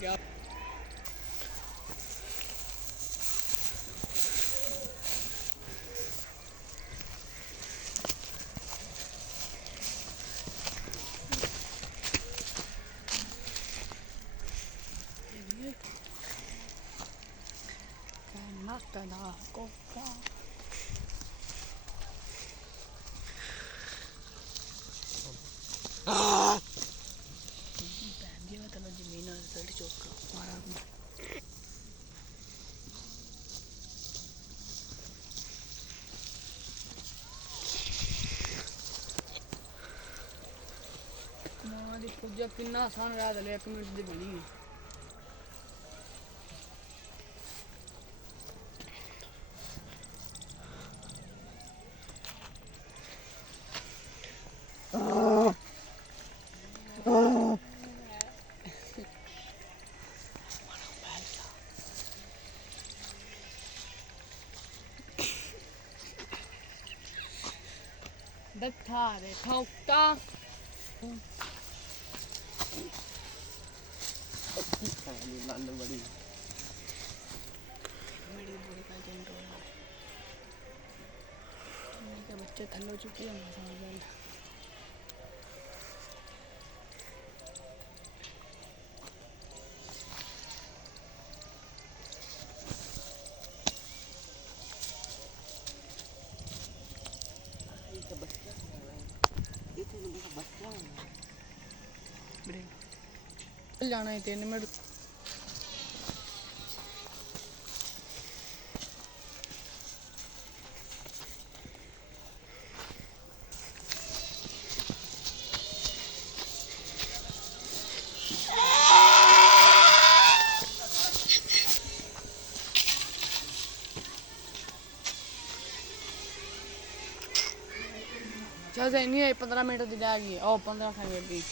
Yeah. Nasta da coppa. Dia kata lo jemina tadi coklat marah. ਮਾਂ ਦੀ ਪੂਜਾ ਕਿੰਨਾ ਆਸਾਨ ਰਾਤ ਲੈ 1 ਮਿੰਟ ਦੀ ਬਣੀ ਹੈ। बैठा रे ठोकता लाने बड़ी मेरी बड़ी का जेंटो है मेरे बच्चे थल्लो चुकी है मसाला जाना है 3 मिनट चल नहीं है 15 मिनट दी जाएगी और 15 खाएंगे भी